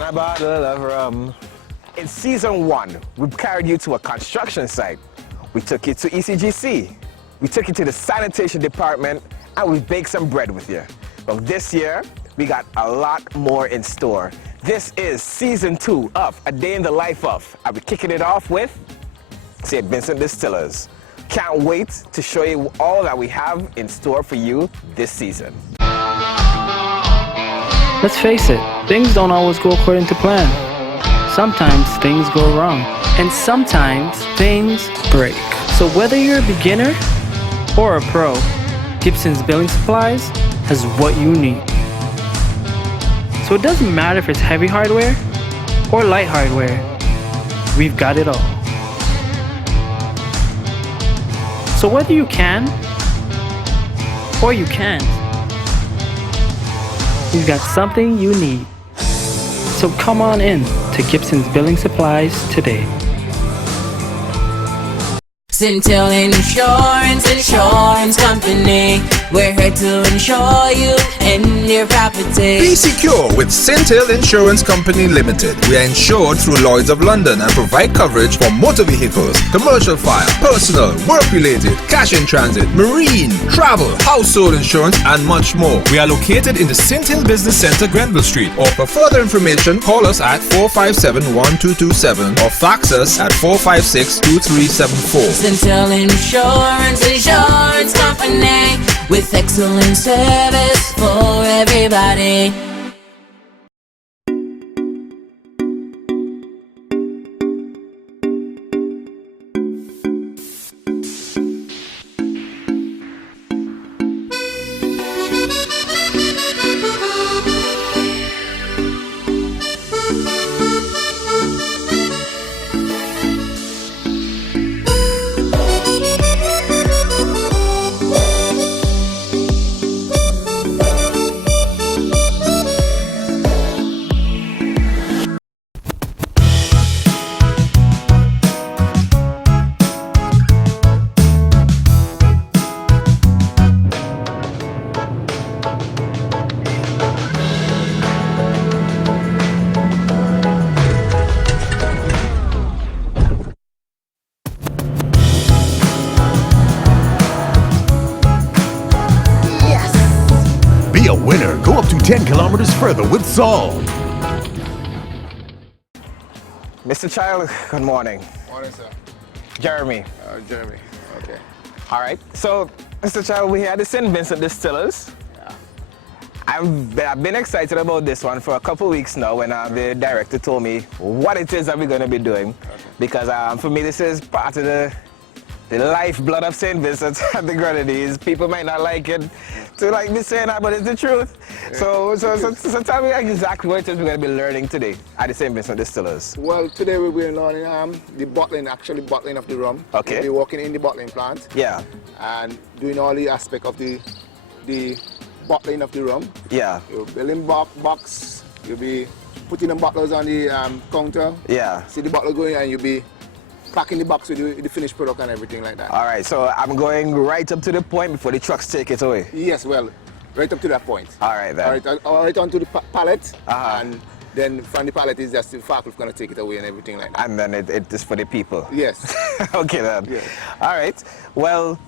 and a bottle of rum. In season 1, we carried you to a construction site. We took you to ECGC. We took you to the sanitation department, and we baked some bread with you. But this year, we got a lot more in store. This is season 2 of A Day in the Life of, and we're kicking it off with St. Vincent Distillers. Can't wait to show you all that we have in store for you this season. Let's face it, things don't always go according to plan. Sometimes things go wrong, and sometimes things break. So whether you're a beginner or a pro, Gibson's Building Supplies has what you need. So it doesn't matter if it's heavy hardware or light hardware, we've got it all. So whether you can or you can't, we've got something you need. So come on in to Gibson's Building Supplies today. Sunset Insurance Company. We're here to insure you and your property. Be secure with Sunset Insurance Company Limited. We are insured through Lloyd's of London and provide coverage for motor vehicles, commercial fire, personal, work-related, cash in transit, marine, travel, household insurance, and much more. We are located in the St. Hill Business Centre, Grenville Street. Or for further information, call us at 457-1227 or fax us at 456-2374. Sunset Insurance Company, with excellent service for everybody. Be a winner. Go up to 10 kilometers further with Sol. Mr. Child, good morning. Morning, sir. Jeremy. Jeremy. Okay. All right. So, Mr. Child, we're here at the St. Vincent Distillers. Yeah. I've been excited about this one for a couple weeks now when the director told me what it is that we're going to be doing. Okay. Because for me, this is part of the lifeblood of St. Vincent and the Grenadines. People might not like it to like me saying that, but it's the truth. Yeah. So tell me exactly what it is we're going to be learning today at the St. Vincent Distillers. Well, today we'll be learning the bottling of the rum. Okay. We'll be working in the bottling plant. Yeah. And doing all the aspect of the bottling of the rum. Yeah. You'll be building box. You'll be putting the bottles on the counter. Yeah. See the bottle going, and you'll be packing the box with the finished product and everything like that. All right, so I'm going right up to the point before the trucks take it away. Yes, well, right up to that point. All right, then. All right onto the pallet, Uh-huh. and then from the pallet is just the faculty going to take it away and everything like that. And then it is for the people. Yes. Okay, then. Yeah. All right. Well,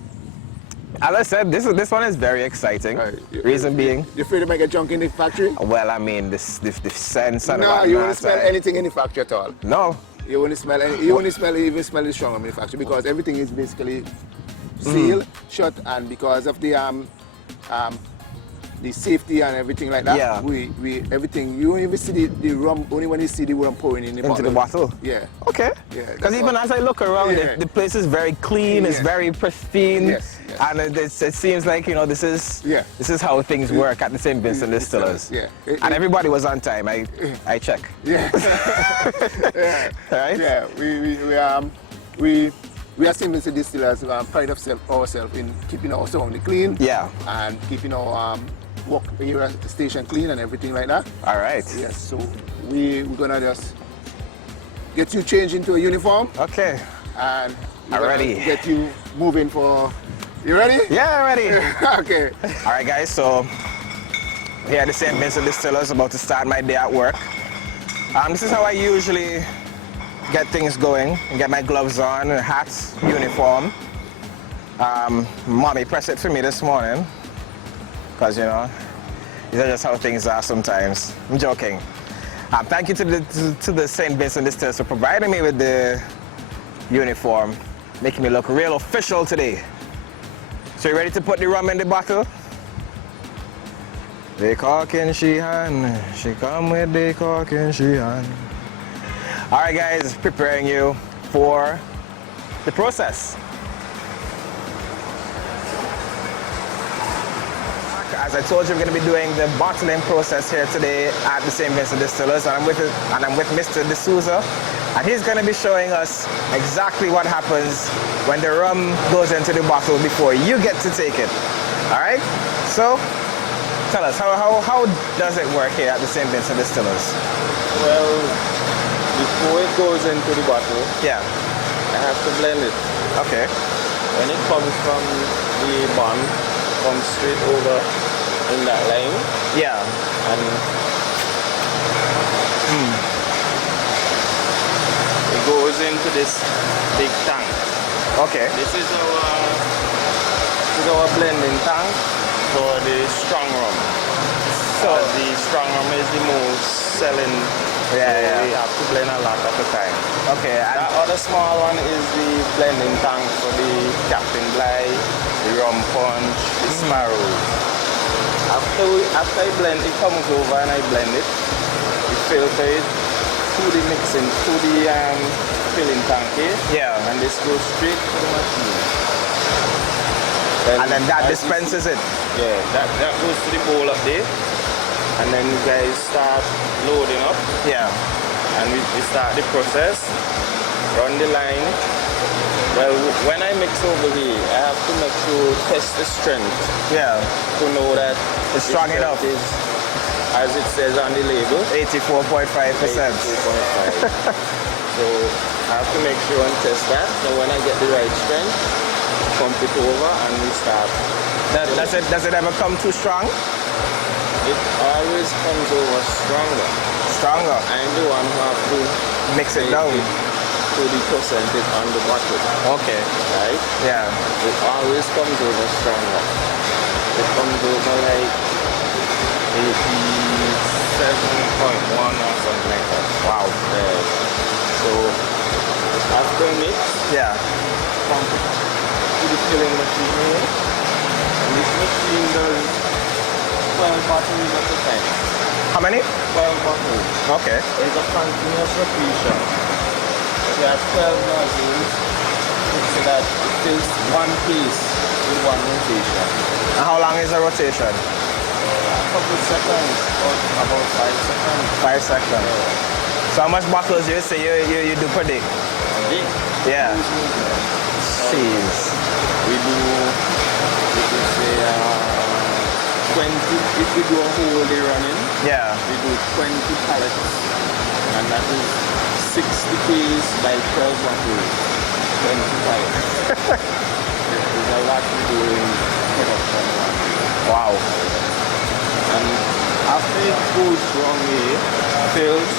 as I said, this one is very exciting. Reason being? You afraid to make a junk in the factory? Well, I mean, the sense and No, whatnot. you won't smell anything in the factory at all. No. You won't smell any. You won't even smell the strong rum in the factory because everything is basically sealed, shut, and because of the safety and everything like that. Yeah. We everything. You only see the rum only when you see the rum pouring in the Into bottle. the bottle? Yeah. Okay. Yeah, Because that's even all. as I look around, Yeah. the place is very clean. It's Yes. very pristine. Yes, yes. And it seems like, you know, this is how things work at the St. Vincent Distillers. Yeah. And everybody was on time. I check. Yeah. Yeah. Right? Yeah. We are St. Vincent Distillers. Pride ourselves in keeping our surroundings clean. Yeah. And keeping our work area station clean and everything like that. All right. Yes. So we're gonna just get you changed into a uniform. Okay. And I'm ready. Get you moving for. You ready? Yeah, I'm ready. Okay. All right, guys. So here at the St. Vincent Distillers, about to start my day at work. This is how I usually get things going. Get my gloves on, hats, uniform. Mommy pressed it for me this morning. Because, you know, these are just how things are sometimes. I'm joking. Thank you to the St. Vincent Distillers for providing me with the uniform, making me look real official today. So you ready to put the rum in the bottle? The cork in she hand, she come with the cork in she hand. All right, guys, preparing you for the process. As I told you, we're going to be doing the bottling process here today at the St. Vincent Distillers, and I'm with Mr. D'Souza, and he's going to be showing us exactly what happens when the rum goes into the bottle before you get to take it. All right? So, tell us, how does it work here at the St. Vincent Distillers? Well, before it goes into the bottle, Yeah. I have to blend it. Okay. When it comes from the bun, comes straight over in that line, Yeah. and it goes into this big tank. Okay. This is our blending tank for the strong rum. So the strong rum is the most selling. Yeah, so yeah. we have to blend a lot at a time. Okay. That other small one is the blending tank for the Captain Bligh, the rum punch, the sparrows. After I blend, it comes over and I blend it. We filter it to the mixing, to the filling tank here. Yeah. And this goes straight to the machine. And then that as you dispenses see- it. Yeah, that goes to the bowl up there. And then you guys start loading up. Yeah. And we start the process, run the line. Well, when I mix over here, I have to make sure, test the strength Yeah. to know that It's the strong strength enough. is, as it says on the label, 84.5%. 84.5. So I have to make sure and test that. So when I get the right strength, pump it over and we start. Does it ever come too strong? It always comes over stronger. Stronger. I'm the one who have to Mix it make down. to the percentage on the bottle, Okay. right? Yeah. It always comes over stronger. It comes over like 87.1 or something like that. Wow. Yeah. So after mix, Yeah. pump it to the filling machine here. And this machine does 12 bottles at a time. How many? 12 bottles. Okay. It's a continuous rotation. We have 12 nozzles so that it fills one piece with one rotation. And how long is the rotation? A couple seconds, or about 5 seconds. 5 seconds. So how much bottles you say you do per day? Big. Yeah. Huge movement. Jeez. We do, we could say 20, if we do a whole day running, Yeah. we do 20 pallets. And that is 60 Ks by 12 bottles. 20 pallets. There's a lot we do in production. Wow. And after it goes wrong here, fills,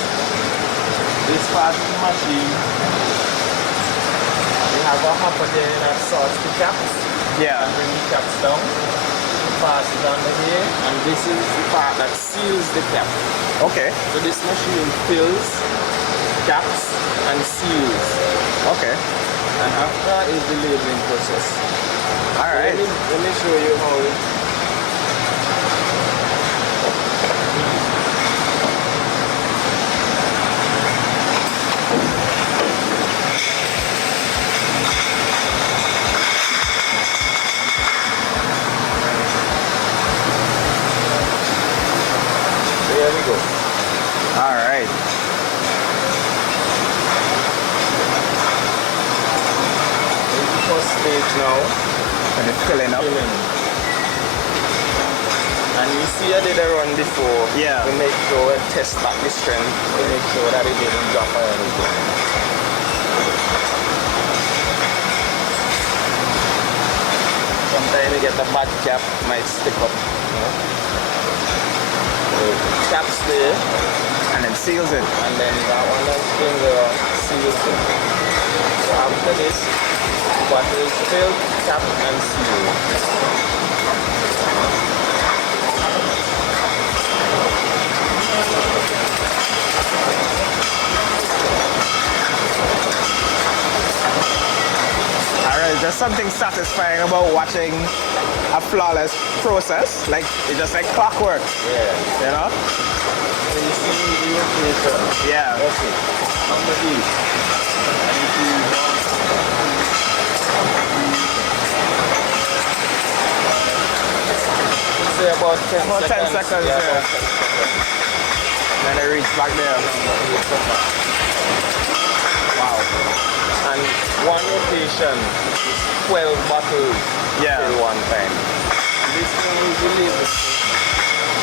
this part of the machine, we have a hopper there that sorts the caps. Yeah. And bring the caps down, pass it under here, and this is the part that seals the cap. Okay. So this machine fills, caps, and seals. Okay. And after is the labeling process. All right. Let me show you how it. There we go. All right. This is the first stage now. And it's filling up. Filling. And you see I did a run before. Yeah. To make sure I test back the strength to make sure that it didn't drop or anything. Sometimes you get the bad cap, might stick up. You know? So, caps there. And then seals it. And then that one that springs around, seals it. So after this, the bottle is filled, capped and sealed. There's something satisfying about watching a flawless process. Like, it's just like clockwork. Yeah. You know? So you see the rotation. Yeah. Okay. Under these. And you see say about 10 About 10 seconds. seconds, Yeah, yeah. about 10 seconds. Then they reach back there. Wow. And one rotation is 12 bottles Yeah. till one time. And this one is the label.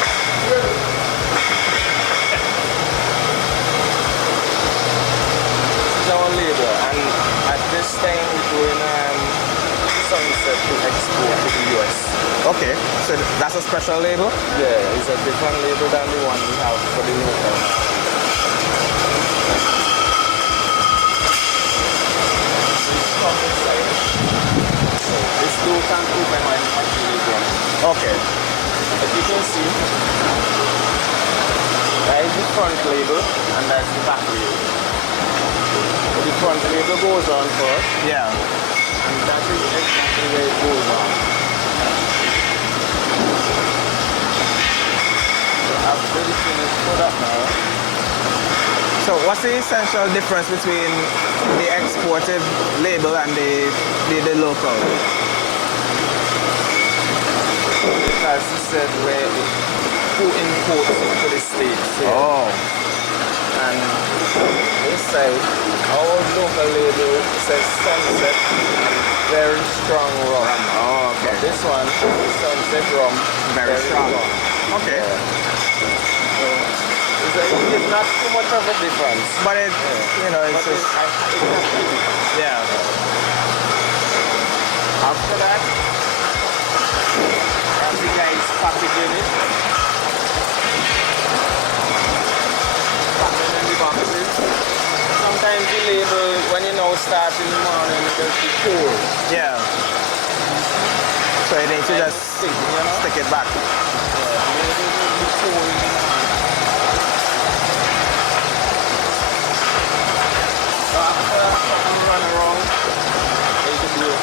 This is our label, and at this time we're doing Sunset to export to the US. Okay, so that's a special label? Yeah, it's a different label than the one we have for the local. This door can open when actually done. Okay. As you can see, that is the front label and that's the back label. So the front label goes on first, Yeah. and that is exactly where it goes on. So after the finish product now, So what's the essential difference between the exported label and the local? as you said, where who imports it to the States. Yeah. Oh. And this side, our local label says Sunset Very Strong Rum. Oh, okay. But this one is Sunset Rum Very strong. Okay. So it's not too much of a difference. But it, you know, it's But just, yeah. after that, as the guys packaging it, packing in the boxes. Sometimes the label, when you now start in the morning, it does the cold. Yeah. So you need to just stick, you know? stick it back. Run around, they can do it.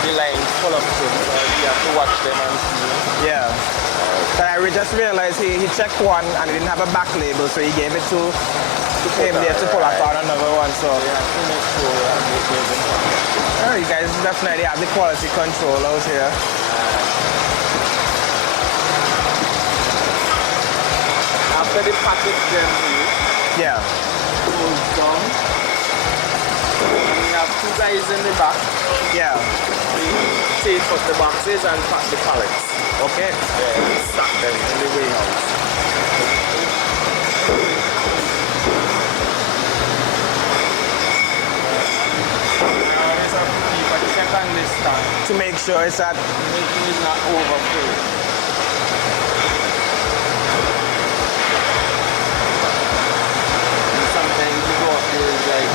The line full of food, so you have to watch them and see. Yeah. But I just realized he checked one and he didn't have a back label, so he gave it to him there to pull out another one. So You have to make sure that they give them. oh, you guys definitely have the quality control out here. After the package them Yeah. goes down, and we have two guys in the back. Yeah. They take up the boxes and pack the pallets. Okay. Yeah, stack them in the warehouse. Now we have to keep a check on this tank. To make sure it's at Make sure it's not overfilled. And sometimes you go up there is like,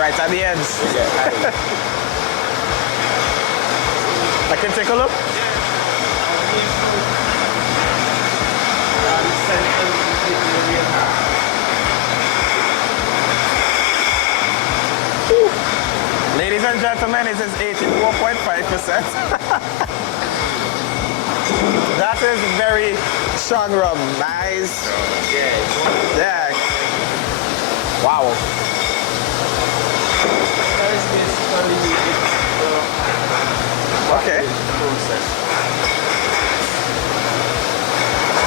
right at the ends. yeah, I can take a look. Ladies and gentlemen, it is 84.5%. That is very strong rum. Nice. Yeah. Wow. Okay.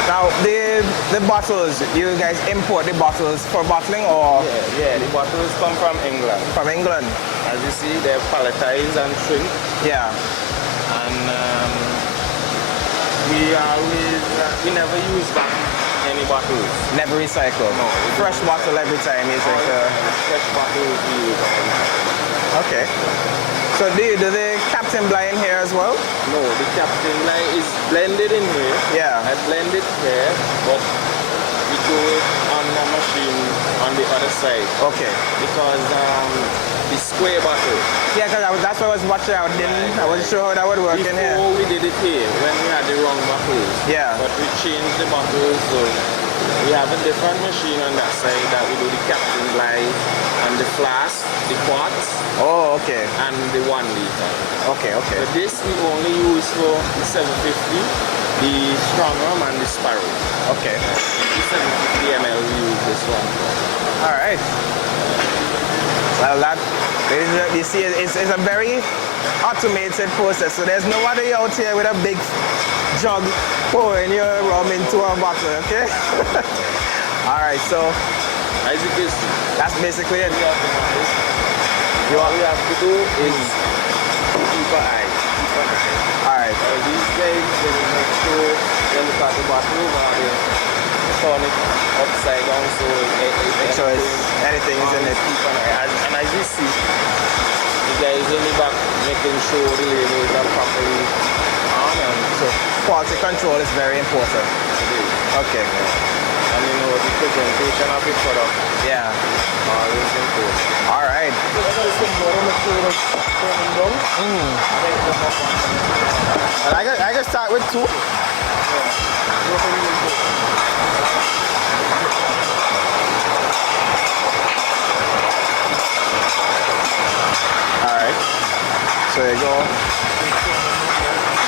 Now the bottles, you guys import the bottles for bottling or Yeah, the bottles come from England. from England? As you see, they're palletized and trimmed. Yeah. And we never use back any bottles. Never recycle. No. Fresh bottle every time you take. Fresh bottles we use. Okay. So do you do the cap Captain Bligh in here as well? No, the Captain Bligh is blended in here. Yeah. I blend it here, but we do it on a machine on the other side. Okay. Because the square bottle. Yeah, because that's what I was watching. I wasn't sure how that would work in here. Before we did it here, when we had the wrong bottles. Yeah. But we changed the bottles, so we have a different machine on that side that we do the Captain Bligh and the flask, the quarts. Oh, okay. And the 1 liter. Okay, okay. But this we only use for the 750, the strong rum and the sparrow. Okay. The 750 ml we use this one for. All right. Well, that, you see, it's a very automated process. So there's nobody out here with a big jug pouring your rum into a bottle, okay? All right, so as you can see, that's basically it. What we have to do is keep an eye. All right. These guys, they make sure they look at the bottle while they turn it upside down so anything is in it. Keep an eye. And as you see, the guys in the back making sure the labels are properly on. And so quality control is very important. Okay. And you know, the presentation of the product. Yeah. Always important. All right. And I can start with 2. All right. So there you go.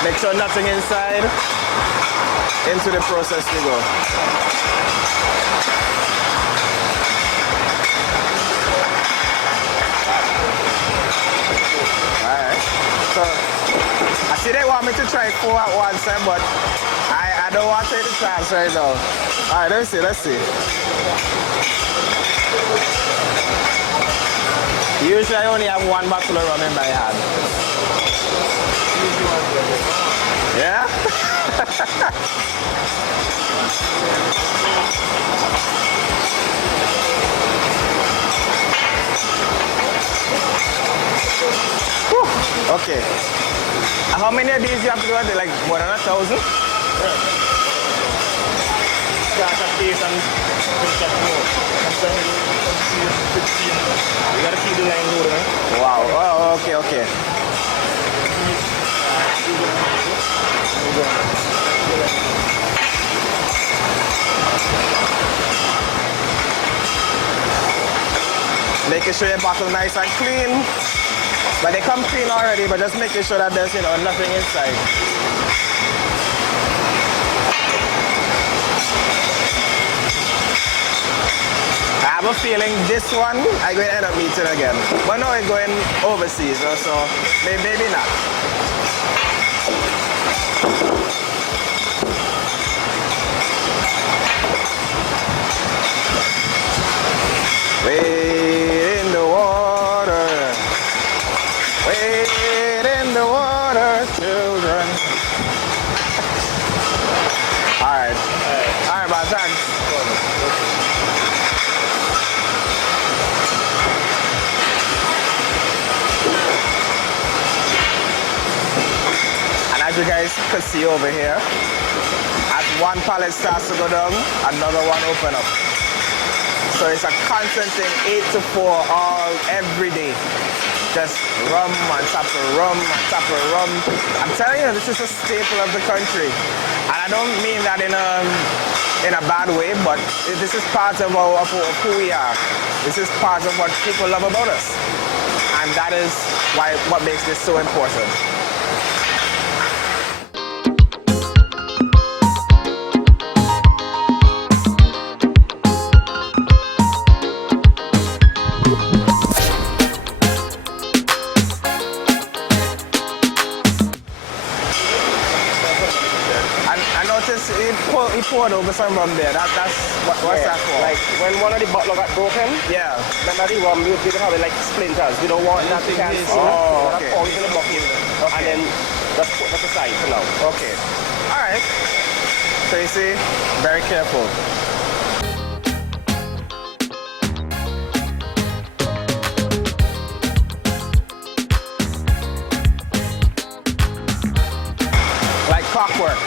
Make sure nothing inside. Into the process we go. Alright. So I see they want me to try 4 at once, but I don't want to take the chance right now. Alright, let's see. Usually I only have 1 bottle of rum in my hand. Yeah? Okay. How many of these you have to do? Like more than 1,000? Yeah. Start at base and finish at more. Sometimes 15. You gotta keep the line moving. Wow. Oh, okay, okay. Making sure your bottle nice and clean. But they come clean already, but just making sure that there's, nothing inside. I have a feeling this one I'm going to end up meeting again. But no, it's going overseas, so maybe not. Wade in the water. Wade in the water, children. All right, man, thanks. And as you guys could see over here, as one pallet starts to go down, another one open up. So it's a constant thing, 8 to 4, all every day. Just rum on top of rum on top of rum. I'm telling you, this is a staple of the country. And I don't mean that in a bad way, but this is part of who we are. This is part of what people love about us. And that is what makes this so important. He poured over some rum there. What's that for? Like when one of the bottles got broken, yeah. remember the rum, we didn't have it like splinters. We don't want that to get in. Oh, okay. Pour it in the bucket and then just put that aside for now. Okay. All right. So you see, very careful. clockwork.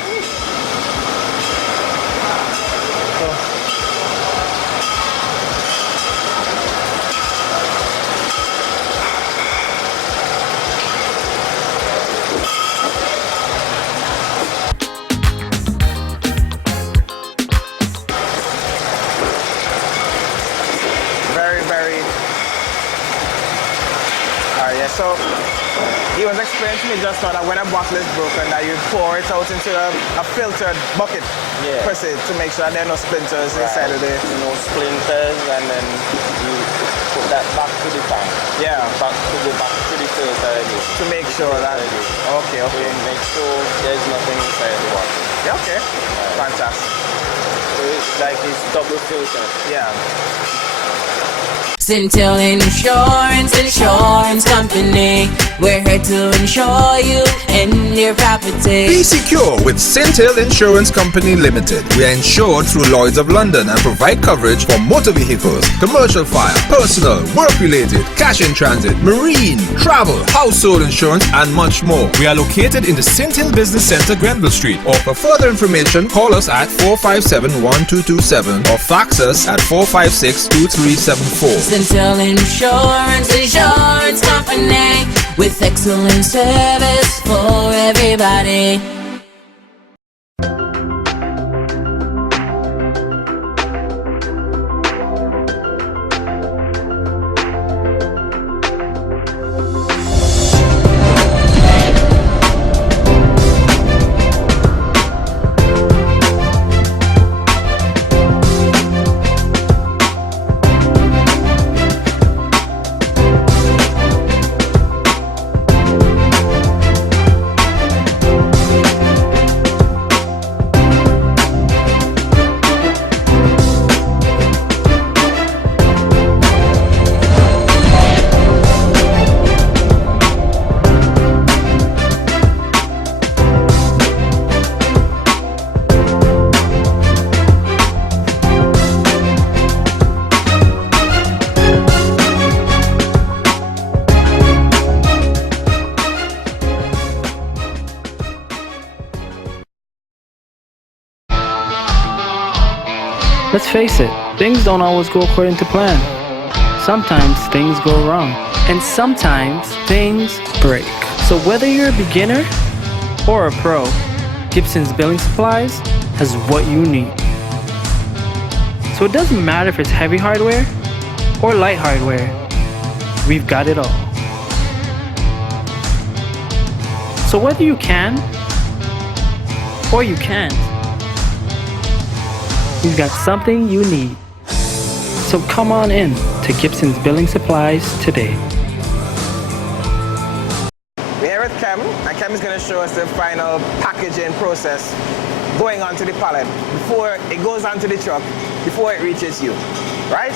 So he was explaining to me just now that when a bottle is broken, that you pour it out into a filtered bucket, per se, to make sure that there are no splinters inside of it. No splinters, and then you put that back to the tank. Yeah. Back to the filter again. To make sure that. Okay, okay. So make sure there's nothing inside the water. Yeah, okay. Fantastic. So it's like it's double filter. Yeah. Centel Insurance Company. We're here to insure you and your property. Be secure with Sunset Insurance Company Limited. We are insured through Lloyd's of London and provide coverage for motor vehicles, commercial fire, personal, work-related, cash in transit, marine, travel, household insurance, and much more. We are located in the Sunset Business Centre, Grenville Street. Or for further information, call us at 457-1227 or fax us at 456-2374. Centel Insurance Company, with excellent service for everybody. Let's face it, things don't always go according to plan. Sometimes things go wrong, and sometimes things break. So whether you're a beginner or a pro, Gibson's Building Supplies has what you need. So it doesn't matter if it's heavy hardware or light hardware, we've got it all. So whether you can or you can't, we've got something you need. So come on in to Gibson's Building Supplies today. We're here with Kem, and Kem is going to show us the final packaging process going onto the pallet before it goes onto the truck, before it reaches you, right?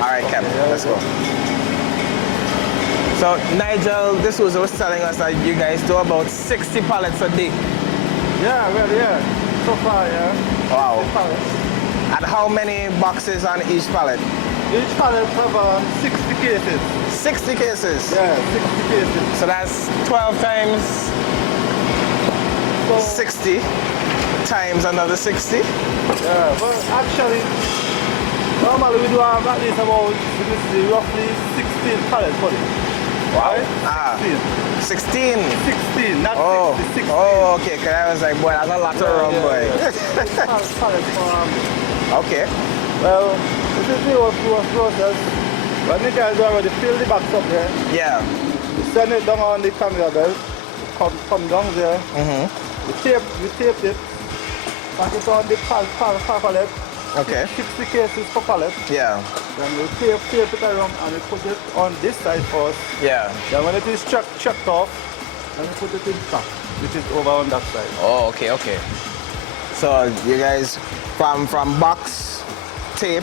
All right, Kem, let's go. So Nigel D'Souza was telling us that you guys do about 60 pallets a day. Yeah, well, yeah. So far, yeah. Wow. 60 pallets. And how many boxes on each pallet? Each pallet have 60 cases. 60 cases? Yeah, 60 cases. So that's 12 times 60 times another 60? Yeah, but actually, normally we do have at least about roughly 16 pallets for it. Wow. Right? 16. 16, not 60, 16. Oh, okay, because I was like, boy, that's a lot of rum, boy. Pallets for okay. well, this is the old process. When the guys already fill the box up there, Yeah. we send it down on the conveyor belt, come down there, we tape it, pack it on the pallet, Okay. 60 cases per pallet. Yeah. Then we tape it around and we put it on this side first. Yeah. Then when it is checked off, then we put it in stock, which is over on that side. Oh, okay, okay. So you guys, from box tape,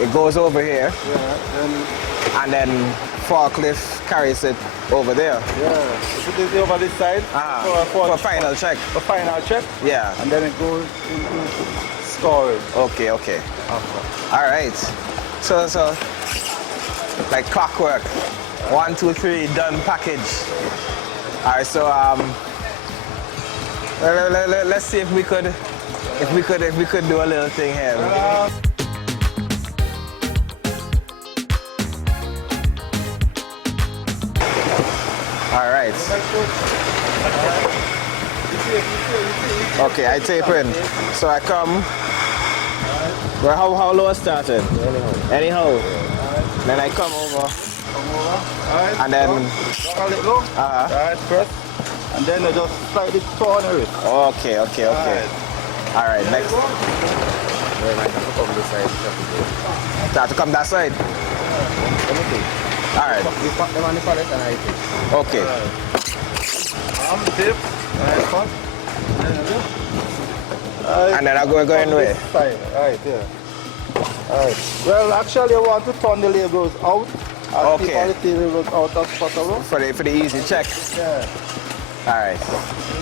it goes over here, Yeah, and then forklift carries it over there. yeah. We put it over this side For final check. for final check, Yeah. and then it goes into storage. Okay, okay. All right. So like clockwork. 1, 2, 3, done package. All right. So Let's see if we could do a little thing here. All right. Okay, I tape in. So I come. Well, how low I started? Anyhow. Then I come over. And then. Alright, first. And then I just slightly corner it. Okay. Alright, next. Start to come that side. Alright. Okay. Tip. Cut. And then I go in way. Right, yeah. Alright. Well, actually, I want to turn the labels out. And keep all the labels out as possible. For the easy check. Yeah. Alright. You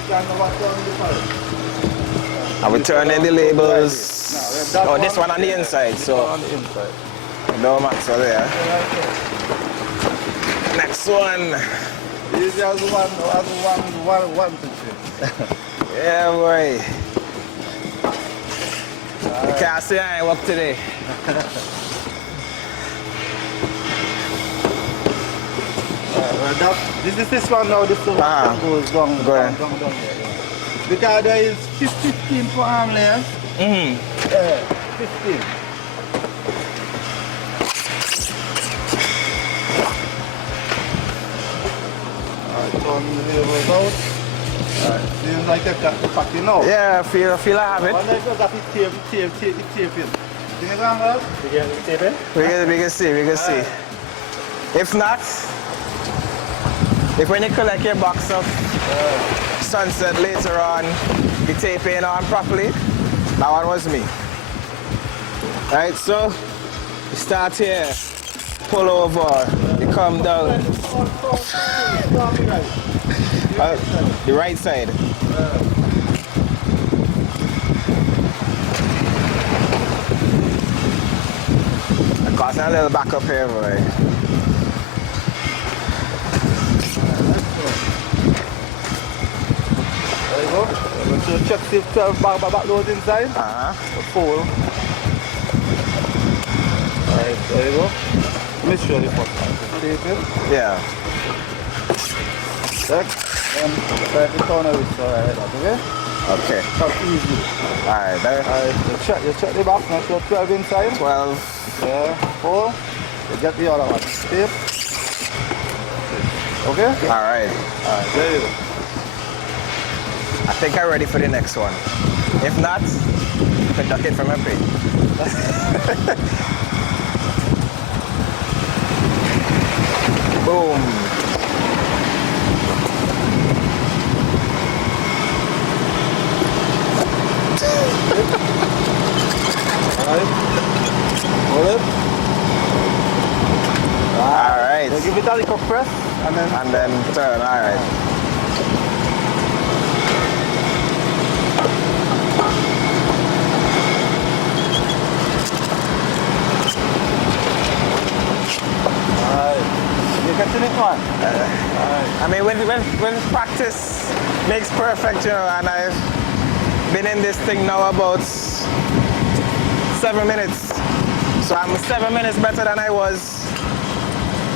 can never turn the pallet. And we turn in the labels. No, this one on the inside. So on the inside. no max there. Next one. This is one to see. Yeah, boy. You can't say I ain't work today. This one now, this one goes down here. Because there is 15 for arm length. Yeah, 15. Turn the labels out. Seems like they've got the packing now. Yeah, I feel I have it. One day you got it tape in. Can you go on, guys? You get the tape in? We can see. If not, if when you collect your box of Sunset later on, the tape ain't on properly, that one was me. Right, so you start here, pull over, you come down. The right side. I got a little back up here, boy. There you go. So check the 12 back loads inside. Full. Alright, there you go. Make sure the first tape it. Yeah. Check. And try to turn it so right up, okay? Okay. That's easy. Alright, there. Alright, you check the box, make sure 12 inside. 12. Yeah, 4. You get the other one. Tape. Okay? Alright. Alright, there you go. I think I'm ready for the next one. If not, you can duck it from my pay. Boom. Alright. Hold it. Alright. Give it a little press and then turn. Alright. you continue on. I mean, when practice makes perfect, you know, and I've been in this thing now about 7 minutes. So I'm 7 minutes better than I was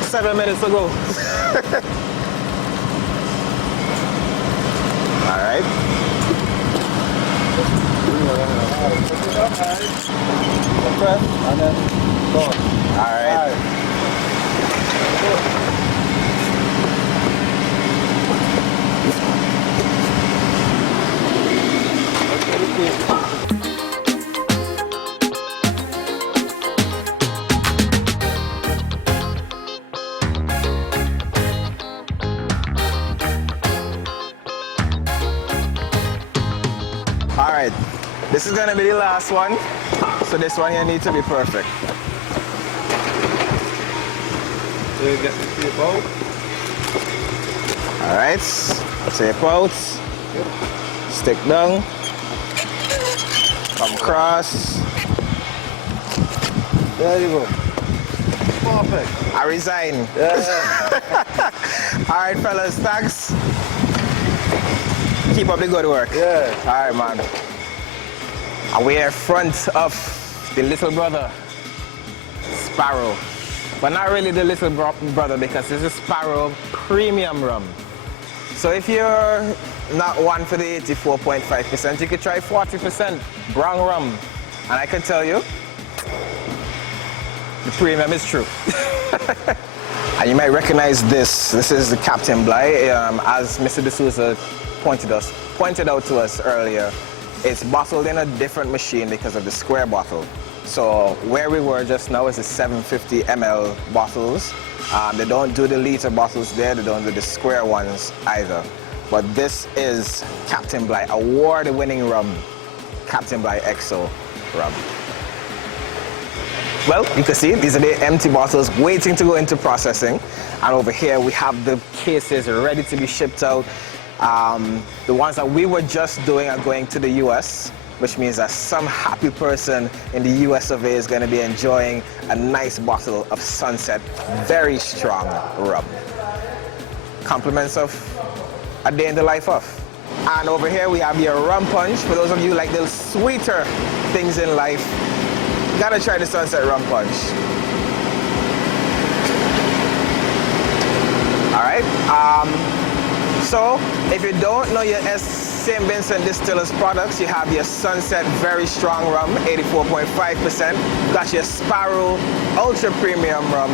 7 minutes ago. All right. Press and then go. All right. All right, this is gonna be the last one. So this one here needs to be perfect. So you get the tape out. All right, tape out, stick down, come across. There you go. Perfect. I resign. Yeah. All right, fellas, thanks. Keep Keep up the good work. Yeah. All right, man. And we're in front of the little brother, Sparrow. But not really the little brother, because this is Sparrow Premium Rum. So if you're not one for the 84.5%, you could try 40% brown rum. And I can tell you, the premium is true. And you might recognize this. This is the Captain Bligh. As Mr. D'Souza pointed out to us earlier, it's bottled in a different machine because of the square bottle. So where we were just now is the 750 ml bottles. They don't do the liter bottles there, they don't do the square ones either. But this is Captain Bligh, award-winning rum, Captain Bligh XO rum. Well, you can see these are the empty bottles waiting to go into processing. And over here we have the cases ready to be shipped out. The ones that we were just doing are going to the US, which means that some happy person in the US of A is going to be enjoying a nice bottle of Sunset Very Strong Rum. Compliments of a day in the life of. And over here we have your rum punch. For those of you who like those sweeter things in life, you gotta try the Sunset Rum Punch. All right. So if you don't know your St. Vincent Distillers products, you have your Sunset Very Strong Rum, 84.5%. You've got your Sparrow Ultra Premium Rum,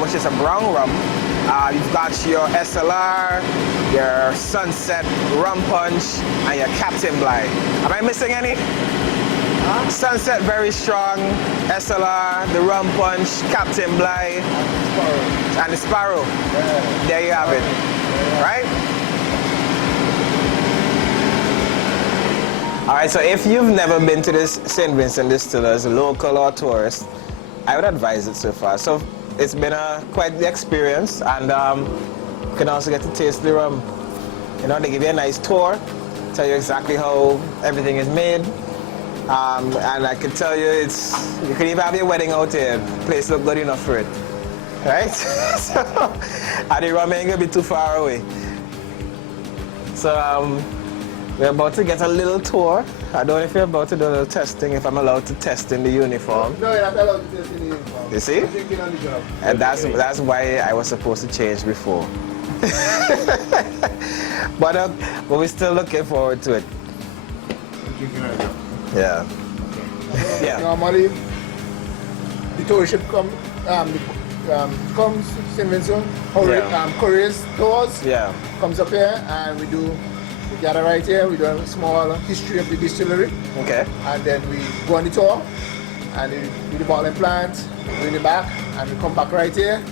which is a brown rum. You've got your SLR, your Sunset Rum Punch, and your Captain Bligh. Am I missing any? Sunset Very Strong, SLR, the Rum Punch, Captain Bligh, and the Sparrow. Yeah. There you have it. Right? All right, so if you've never been to this St. Vincent Distillers, local or tourist, I would advise it so far. So it's been quite the experience, and you can also get to taste the rum. You know, they give you a nice tour, tell you exactly how everything is made. And I can tell you, you can even have your wedding out here. The place look good enough for it, right? So, and the rum ain't gonna be too far away. So we're about to get a little tour. I don't know if you're about to do a little testing, if I'm allowed to test in the uniform. No, you're not allowed to test in the uniform. You see? You're drinking on the job. And that's why I was supposed to change before. But we're still looking forward to it. Drinking on the job. Yeah. Yeah. Normally, the tourship comes St. Vincent, couriers tours. Yeah. Comes up here, and we gather right here. We do a small history of the distillery. Okay. And then we go on the tour, and we do the bottling plant, go in the back, and we come back right here,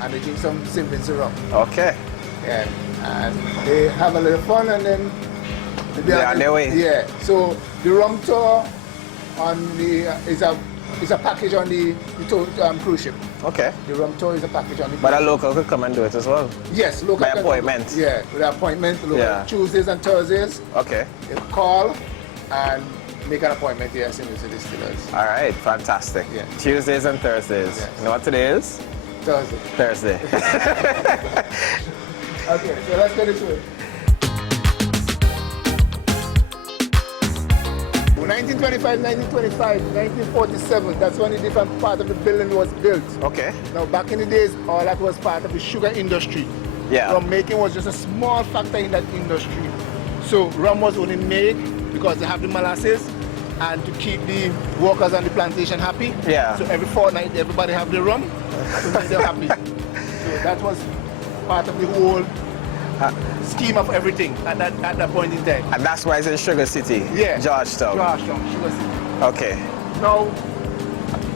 and they drink some St. Vincent rum. Okay. Yeah. And they have a little fun, and then they're on their way. Yeah. So the rum tour on the is a package on the cruise ship. Okay. The rum tour is a package on the. But a local could come and do it as well. Yes, local. By appointment. Yeah, with appointment. Local. Yeah. Tuesdays and Thursdays. Okay. You call and make an appointment here at St. Vincent Distillers. All right, fantastic. Yeah. Tuesdays and Thursdays. Yes. You know what today is? Thursday. Thursday. Okay, so let's get into it. 1925, 1947, that's when the different part of the building was built. Okay. Now back in the days, all that was part of the sugar industry. Yeah. Rum making was just a small factor in that industry. So rum was only made because they have the molasses and to keep the workers on the plantation happy. Yeah. So every fortnight, everybody have the rum to make them happy. So that was part of the whole scheme of everything at that point in time. And that's why it's in Sugar City. Yeah. Georgetown. Georgetown, Sugar City. Okay. Now,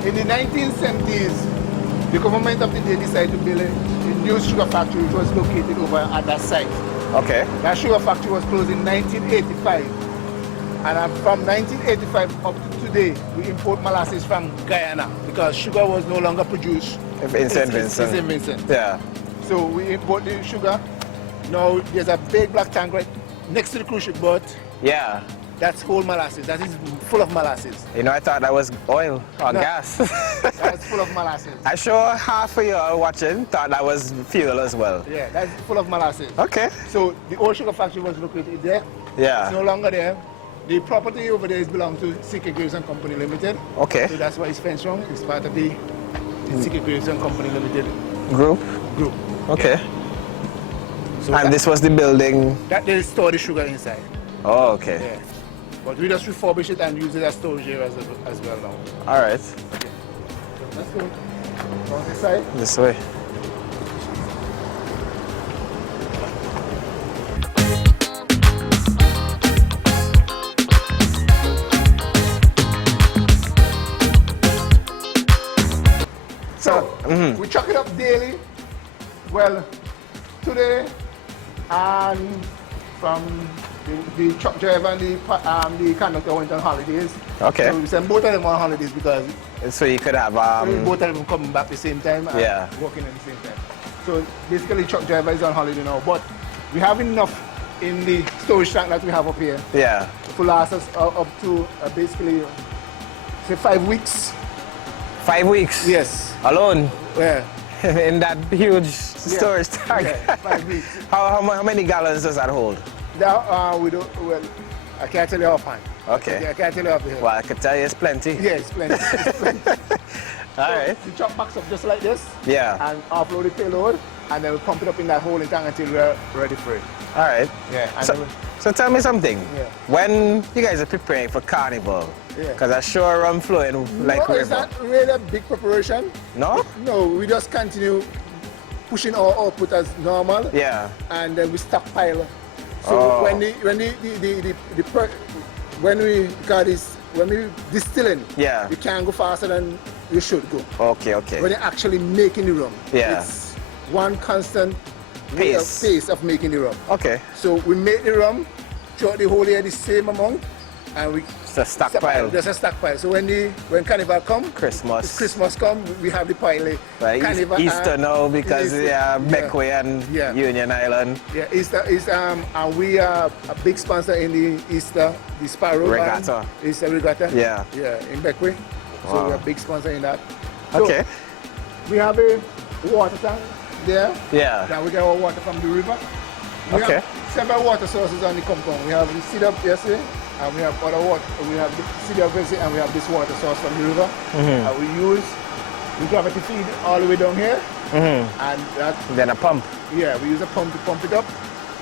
in the 1970s, the government of the day decided to build a new sugar factory which was located over at that site. Okay. That sugar factory was closed in 1985. And from 1985 up to today, we import molasses from Guyana because sugar was no longer produced In St. Vincent. St. Vincent. Yeah. So we import the sugar. Now there's a big black tank right next to the cruise ship, but Yeah. That's whole molasses. That is full of molasses. You know, I thought that was oil or No. gas. That's full of molasses. I'm sure half of y'all watching thought that was fuel as well. Yeah, that's full of molasses. Okay. So the old sugar factory was located there. Yeah. It's no longer there. The property over there is belongs to CK Graves and Company Limited. Okay. So that's why it's fenced wrong. It's part of the CK Graves and Company Limited Group. group. Okay. So And this was the building. that they store the sugar inside. Oh, okay. Yeah. But we just refurbish it and use it as storage area as well now. All right. Okay. So let's go on this side. This way. So we chuck it up daily. Well, today and from the truck driver and the conductor went on holidays. Okay. So we sent both of them on holidays because So you could have both of them coming back at the same time and Yeah. working at the same time. So basically truck driver is on holiday now, but we have enough in the storage tank that we have up here yeah. to last us up to basically say 5 weeks. 5 weeks. Yes. Alone Yeah. in that huge storage tank. Yeah, 5 weeks. How many gallons does that hold? Now we don't. Well, I can't tell you offhand. Okay. I can't tell you offhand. Well, I could tell you it's plenty. Yeah, it's plenty. It's plenty. All right. The truck backs up just like this. Yeah. And offload the payload, and then we pump it up in that holding tank until we're ready for it. All right. Yeah. And So, then so tell me something. Yeah. When you guys are preparing for Carnival, Yeah. because I sure rum flowing like no, it's river. not really a big preparation. No? No, we just continue pushing our output as normal. Yeah. And then we stockpile. So Oh. when we distilling, Yeah. you can't go faster than you should go. Okay, okay. When you're actually making the rum, Yeah. it's one constant Pace. pace of making the rum. Okay. So we make the rum throughout the whole year the same amount, and we It's a stockpile. There's a stockpile. So when Carnival come, Christmas come, we have the pile. Right, Carnival, Easter now because Easter, yeah, Beckway and Yeah. Union Island. Yeah, Easter is and we are a big sponsor in the Easter, the Sparrow Regatta. Easter Regatta. Yeah. Yeah, in Beckway. So Wow. we're a big sponsor in that. So Okay. we have a water tank there. Yeah. Now we get our water from the river. We Okay. have several water sources on the compound. We have the Cedar yesterday, and we have other water. We have the Cedar yesterday, and we have this water source from the river. And we use the gravity feed all the way down here, and that Then a pump. yeah, we use a pump to pump it up,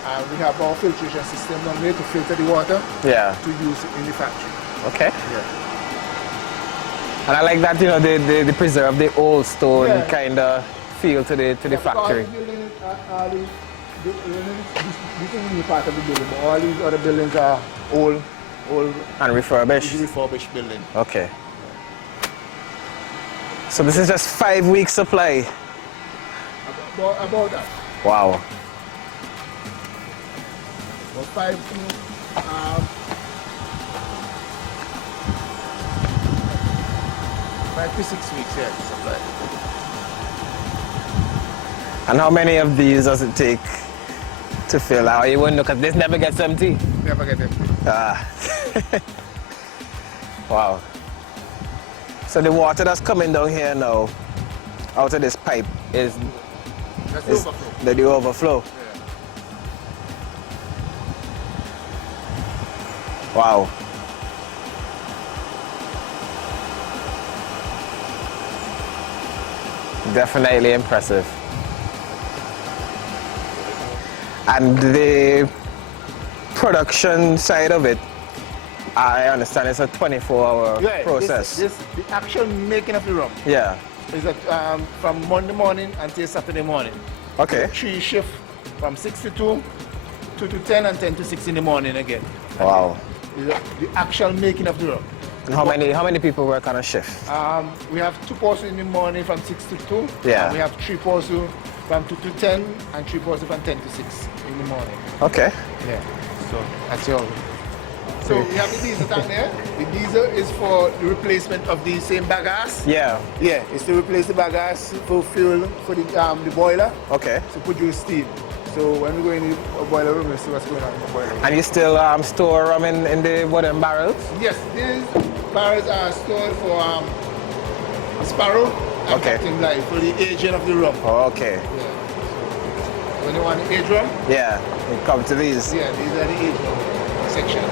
and we have our filtration system down there to filter the water Yeah. to use it in the factory. Okay. Yeah. And I like that, you know, they preserve the old stone Yeah. kind of feel to the factory. This is the part of the building, but all these other buildings are old And refurbished. refurbished buildings. Okay. So this is just 5 weeks supply. About that. Wow. About 5 to 6 weeks, yeah, supply. And how many of these does it take to fill out? You wouldn't know, because this never gets empty. Never get empty. Ah. Wow. So the water that's coming down here now, out of this pipe, is That's the overflow. the overflow. Wow. Definitely impressive. And the production side of it, I understand it's a 24-hour Yeah, process. the actual making of the rum Yeah. is from Monday morning until Saturday morning. Okay. 3 shifts from 6 to 2, 2 to 10, and 10 to 6 in the morning again. Wow. Is the actual making of the rum. And how many people work on a shift? We have 2 pours in the morning from 6 to 2. Yeah. And we have 3 pours from 2 to 10 and 3 pours from 10 to 6 in the morning. Okay. Yeah. So that's all. So we have the diesel tank there. The diesel is for the replacement of the same bagasse. Yeah. Yeah, it's to replace the bagasse for fuel for the boiler Okay. to produce steam. So when we go in the boiler room, we see what's going on in the boiler room. And you still store rum in the wooden barrels? Yes, these barrels are stored for Sparrow and Okay. Captain Bligh for the aging of the rum. Okay. Yeah. So when you want the age rum, Yeah, you come to these. yeah, these are the age rum section.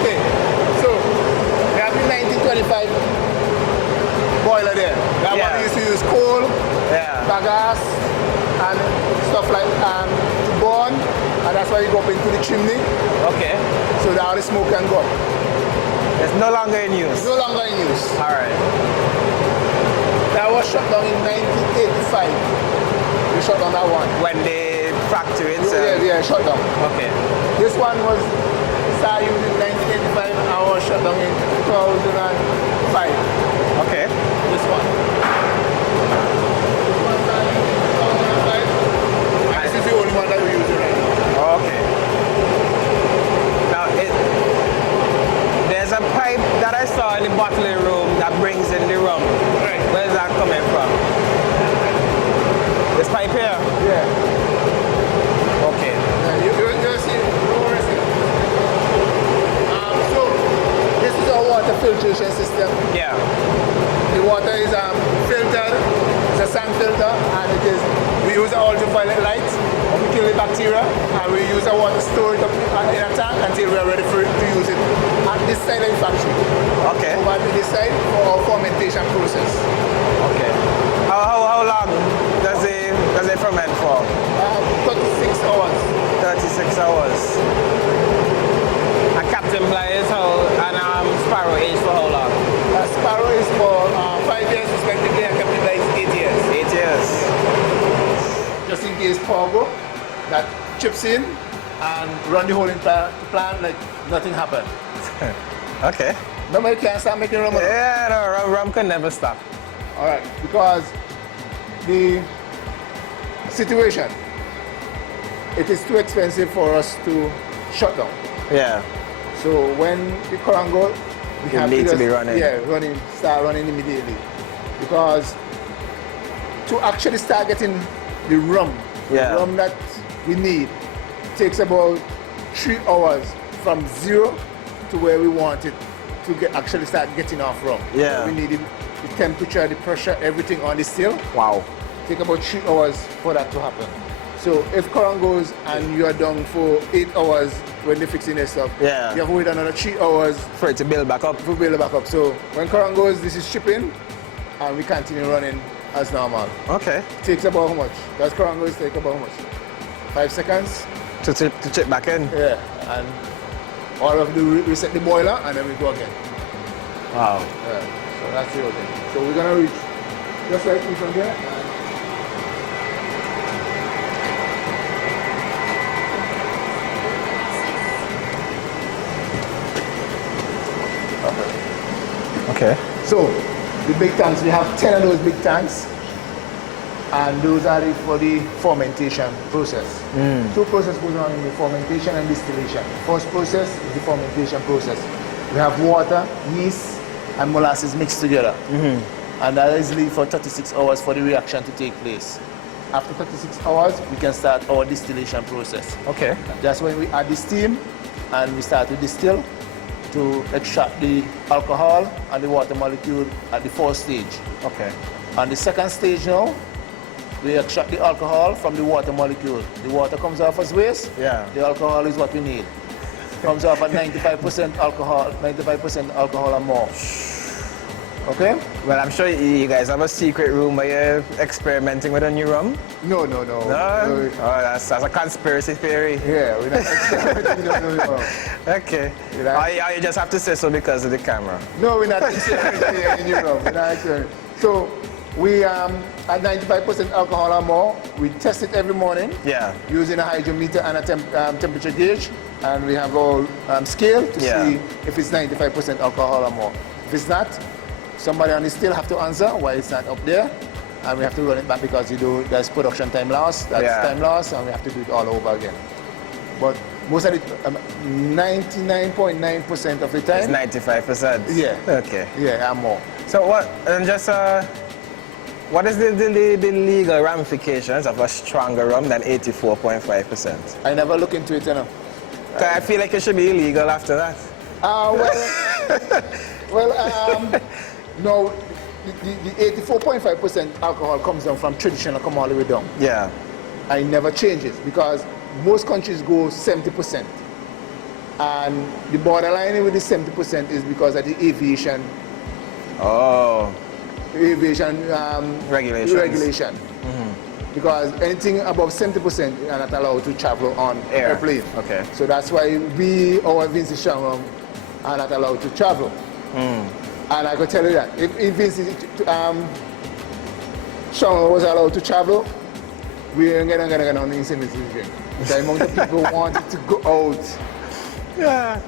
Okay, so we have the 1925 boiler there. That Yeah. one we used to use coal, Yeah. bagasse, and stuff like to burn, and that's why you go up into the chimney, Okay. so that all the smoke can go up. It's no longer in use. It's no longer in use. All right. That was shut down in 1985. We shut down that one. When they fracture it. Yeah, shut down. Okay. This one was started used in 1985 and was shut down in 2005. Okay. This one. This one started in 2005. And this is the only one that we're using right now. Okay. Now, there's a pipe that I saw in the bottling room that brings in the rum. Right. Where's that coming from? This pipe here? Yeah. Okay. You see, so this is our water filtration system. Yeah. The water is filtered, it's a sand filter, and we use ultraviolet light to kill the bacteria, and we use the water stored up in a tank until we are ready for it to use it at this side of the factory. Okay. Over to this side for our fermentation process. Okay. How long does it ferment for? 36 hours. 36 hours. And Captain Bligh is and Sparrow age for how long? Sparrow is for 5 years respectively, and Captain Bligh is 8 years. 8 years. Just in case cargo that chips in and run the whole entire plant like nothing happened. Okay. Nobody can start making rum. Yeah, no, rum can never stop. All right, because the situation, it is too expensive for us to shut down. Yeah. So when the current goes, we have need to just, be running. Yeah, start running immediately. Because to actually start getting the rum, Yeah. the rum that we need, takes about 3 hours from zero to where we want it to actually start getting off rum. Yeah. We need the temperature, the pressure, everything on the still. Wow. Take about 3 hours for that to happen. So if current goes and you are down for 8 hours when they're fixing their stuff, Yeah. you have to wait another 3 hours For it to build back up. to build it back up. So when current goes, this is shipping, and we continue running as normal. Okay. Takes about how much? Does current goes take about how much? 5 seconds? To chip back in. Yeah. And all of the reset the boiler, and then we go again. Wow. Yeah. So that's it again. So we're gonna reach just right in front here. Okay. So, the big tanks, we have 10 of those big tanks, and those are for the fermentation process. Two processes goes on in the fermentation and distillation. First process is the fermentation process. We have water, yeast, and molasses mixed together. And that is leave for 36 hours for the reaction to take place. After 36 hours, we can start our distillation process. Okay. That's when we add the steam and we start to distill to extract the alcohol and the water molecule at the first stage. Okay. On the second stage now, we extract the alcohol from the water molecule. The water comes off as waste. Yeah. The alcohol is what we need. Comes off at 95% alcohol or more. Okay? Well, I'm sure you guys have a secret room where you're experimenting with a new rum. No. No? Oh, that's a conspiracy theory. Yeah, we're not experimenting. No. Okay. Yeah. Or you just have to say so because of the camera. No, we're not experimenting in Europe. We're not experimenting. So we at 95% alcohol or more. We test it every morning. Yeah. Using a hydrometer and a temperature gauge, and we have our scale to see if it's 95% alcohol or more. If it's not, somebody on the still have to answer why it's not up there, and we have to run it back because there's production time loss, that's time loss, and we have to do it all over again. But most of the 99.9% of the It's time. 95%. Yeah. Okay. Yeah, and more. So what? And just what is the legal ramifications of a stronger rum than 84.5%? I never look into it, you know. I feel like it should be illegal after that. No, the 84.5% alcohol comes down from traditional, come all the way down. Yeah. I never change it because most countries go 70%. And the borderline with the 70% is because of the aviation. Oh. Regulation. Because anything above 70% are not allowed to travel on airplane. Okay. So that's why our Vincent Strong Rum are not allowed to travel. And I can tell you that if Vincent Strong Rum was allowed to travel, we ain't gonna get on the incident drink. The amount of people wanted to go out. Yeah.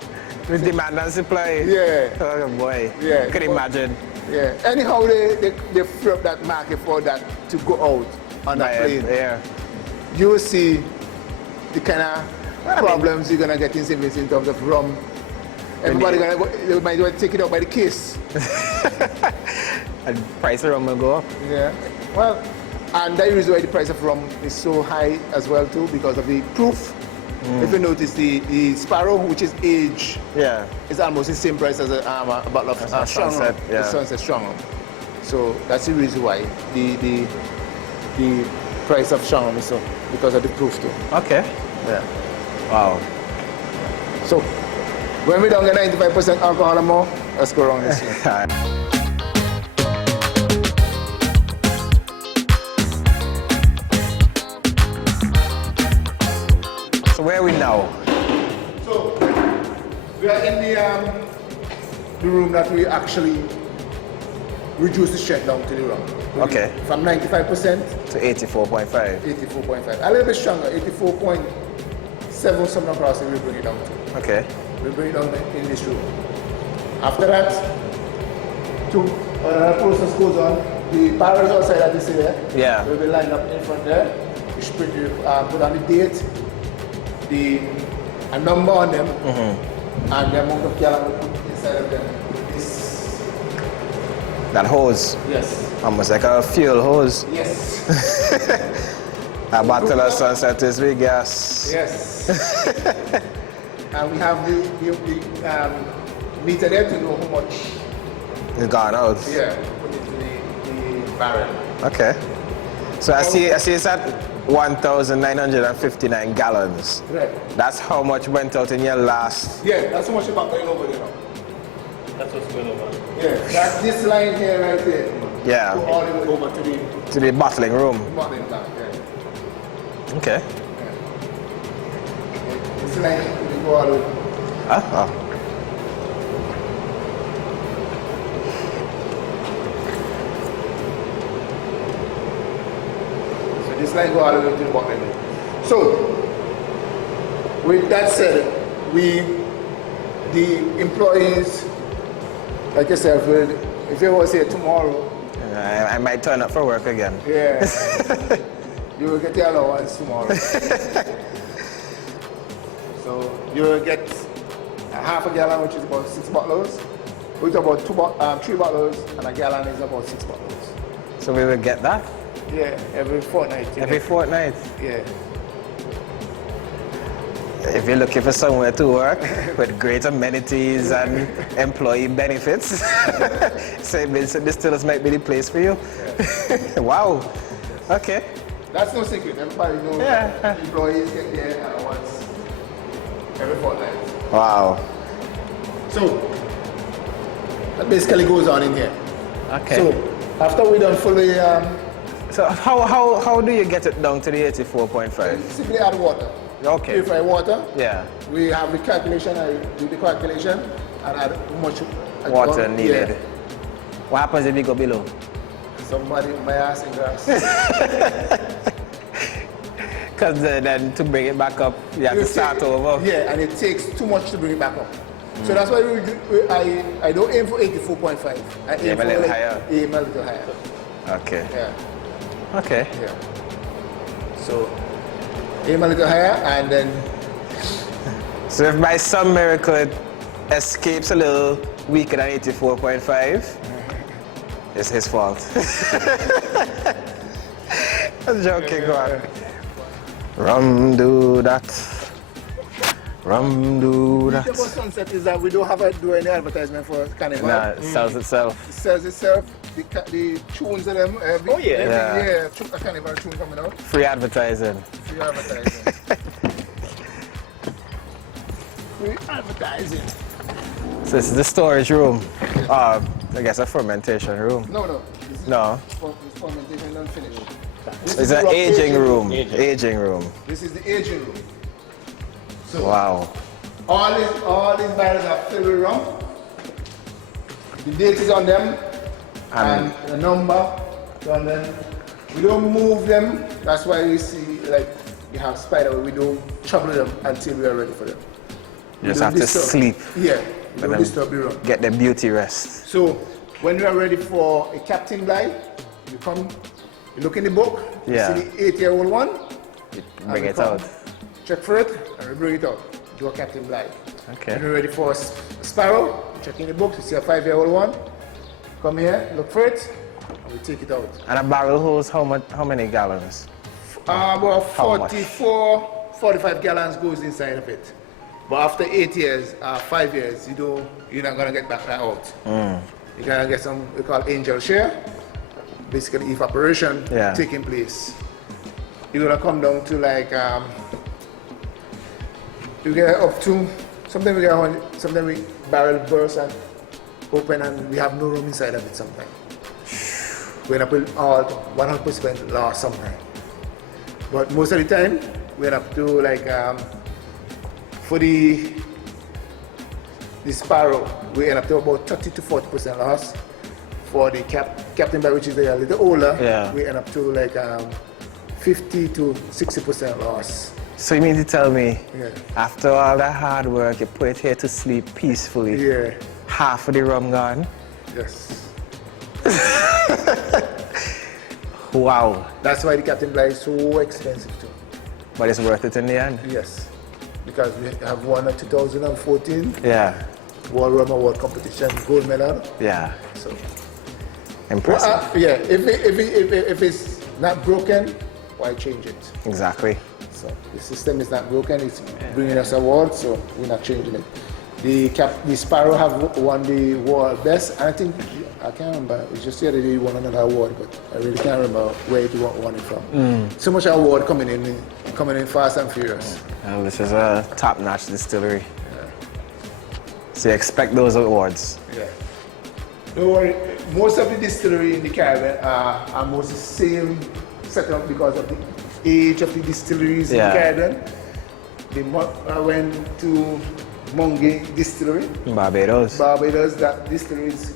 With demand and supply. Yeah. Oh boy. Yeah. Could imagine. Yeah. Anyhow, they free up that market for that to go out on that plane. Yeah. You will see the kind of problems you're gonna get in St. Vincent in terms of rum. Everybody they might well take it out by the case. And price of rum will go up. Yeah. Well, and that is why the price of rum is so high as well too, because of the proof. If you notice the Sparrow, which is aged, is almost the same price as a bottle of Strong Rum. Yeah. Sunset Strong Rum. So that's the reason why the price of Strong Rum is so, because of the proof too. Okay. Yeah. Wow. So when we don't get 95% alcohol or more, let's go around this year. So where are we now? So we are in the room that we actually reduce the strength down to the rum. Okay. From 95% to 84.5. 84.5. A little bit stronger, 84.7 something across, we bring it down to. Okay. We bring it down in this room. After that, another process goes on. The barrels outside that you see there, will be lined up in front there. You should put on the date, a number on them, and the amount of gallon we put inside of them. That hose? Yes. Almost like a fuel hose. Yes. A bottle of Sunset is big gas. Yes. And we have the meter there to know how much it's gone out. Yeah, put into the barrel. Okay. So I see it's at 1,959 gallons. Right. That's how much went out in your last. Yeah, that's how much about going over there now. That's what's going over. Yeah, that's this line here right there. Yeah. Go all the way over to the bottling room. bottling plant. Yeah. Okay. Yeah. This line we go all the way. Oh. So this line go all the way to the bottling room. So with that said, the employees, like yourself, if you was here tomorrow, I might turn up for work again. yeah, you will get your allowance tomorrow. So you will get half a gallon, which is about 6 bottles, which is about 3 bottles, and a gallon is about 6 bottles. So we will get that? Yeah, every fortnight. Every fortnight? Yeah. If you're looking for somewhere to work with great amenities and employee benefits, St. Vincent Distillers might be the place for you. Yeah. Wow. Okay. That's no secret. Everybody knows that employees get their allowance every fortnight. Wow. So that basically goes on in here. Okay. So after we done fully, so how do you get it down to the 84.5? simply add water. Okay. Purify water. Yeah. We have the calculation. I do the calculation and add how much water needed. Yeah. What happens if you go below? Somebody my ass in grass. Because then to bring it back up, you have to start over. Yeah, and it takes too much to bring it back up. So that's why I don't aim for 84.5. I aim a little higher. Aim a little higher. Okay. Yeah. Okay. Yeah. So aim a little higher and then So if by some miracle it escapes a little weaker than 84.5, it's his fault. I'm joking, go on. Rum do that. Rum do The that. thing about Sunset is that we don't have to do any advertisement for Carnival. Nah, it sells itself. It sells itself. The tunes of them every year, a Carnival tune coming out. Free advertising. Free advertising. Free advertising. So this is the storage room. I guess a fermentation room. No. This is No. This fermentation unfinished. It's an aging room. Aging room. This is the aging room. So Wow. all these barrels are filled with rum. The date is on them and the number. And then we don't move them. That's why we see like we have spider. We don't trouble them until we are ready for them. You just have to sleep. Yeah. We Let don't them disturb the rum. Get the beauty rest. So when we are ready for a Captain Bligh, you come, you look in the book, Yeah. you see the 8-year-old one, and Bring we it come, out. check for it, and we bring it out. Do a Captain Bligh. Okay. When we're ready for a Sparrow, check in the book, you see a 5-year-old one, come here, look for it, and we take it out. And a barrel holds how many gallons? About How much? 45 gallons goes inside of it. But after 8 years, 5 years, you're not gonna get back that out. You're gonna get some we call angel share, basically evaporation taking place. You're gonna come down to like you get up to sometimes we barrel burst and open and we have no room inside of it sometimes. We end up with all 100% loss sometimes. But most of the time we end up to like for the Sparrow, we end up to about 30 to 40% loss. For the Captain Bligh, which is a little older, we end up to like 50 to 60% loss. So you mean to tell me, after all that hard work, you put it here to sleep peacefully, half of the rum gone? Yes. Wow. That's why the Captain Bligh is so expensive too. But it's worth it in the end? Yes. Because we have won a 2014 World Rum Award competition gold medal. Yeah. So impressive. Well, if it's not broken, why change it? Exactly. So the system is not broken. It's bringing us awards, so we're not changing it. The Sparrow have won the world best. I think I can't remember. It was just the other day he won another award, but I really can't remember where he won it from. So much award coming in fast and furious. Well, this is a top-notch distillery. So you expect those awards? Yeah. Don't worry. Most of the distillery in the Caribbean are almost the same setup because of the age of the distilleries in the Caribbean. I went to Mungie Distillery. Barbados. That distillery is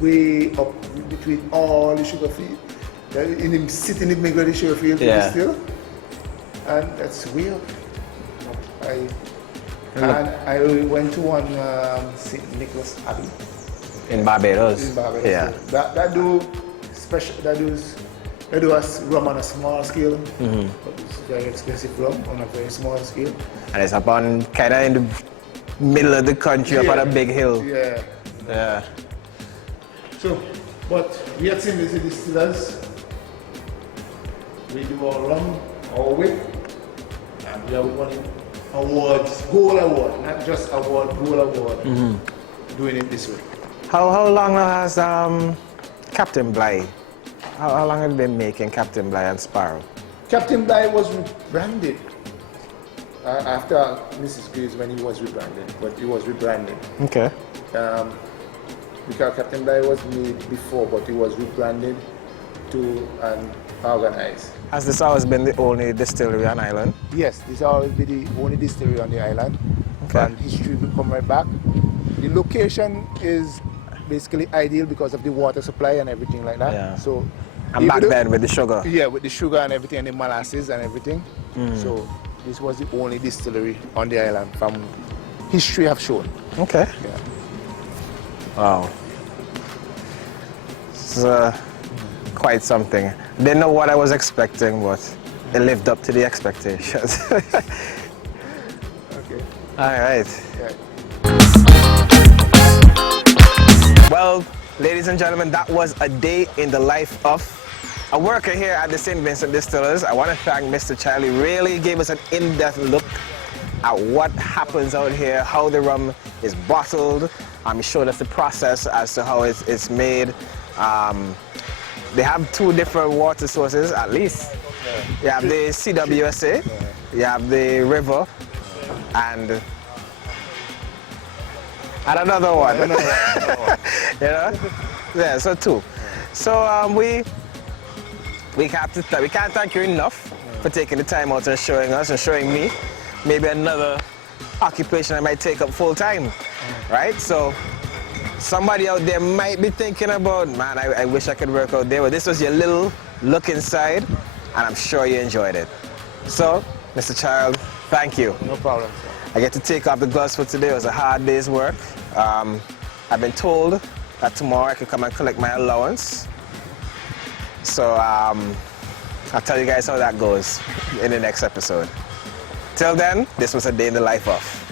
way up between all the sugar fields. Sitting in the middle of the sugar field to distill. And that's way up. I went to one St. Nicholas Abbey. In Barbados? In Barbados. Yeah. That do us rum on a small scale. But it's very expensive rum on a very small scale. And it's up on kind of in the middle of the country, up on a big hill. Yeah. So, but we at St. Distillers, we do our rum, our whip, and we are winning awards, gold award, not just award, gold award, doing it this way. How long now has Captain Bligh? How long have you been making Captain Bligh and Sparrow? Captain Bligh was rebranded after Mrs. Graves when he was rebranded, but he was rebranded. Okay. Because Captain Bligh was made before, but he was rebranded to and organized. Has this always been the only distillery on island? Yes, this will always be the only distillery on the island. Okay. And history will come right back. The location is basically ideal because of the water supply and everything like that. Yeah. So, and back then with the sugar? Yeah, with the sugar and everything, and the molasses and everything. So this was the only distillery on the island from history have shown. Okay. Yeah. Wow. It's quite something. Didn't know what I was expecting, but it lived up to the expectations. Okay. All right. Yeah. Well, ladies and gentlemen, that was a day in the life of a worker here at the St. Vincent Distillers. I want to thank Mr. Charlie. Really gave us an in-depth look at what happens out here, how the rum is bottled. He showed us the process as to how it's made. They have 2 different water sources, at least. You have the CWSA, you have the river, and another one. You know? Yeah, so 2. So we can't thank you enough for taking the time out and showing us and showing me maybe another occupation I might take up full time, right? So somebody out there might be thinking about, man, I wish I could work out there. But this was your little look inside, and I'm sure you enjoyed it. So, Mr. Child, thank you. No problem, sir. I get to take off the gloves for today. It was a hard day's work. I've been told that tomorrow I could come and collect my allowance. So I'll tell you guys how that goes in the next episode. Till then, this was a day in the life of.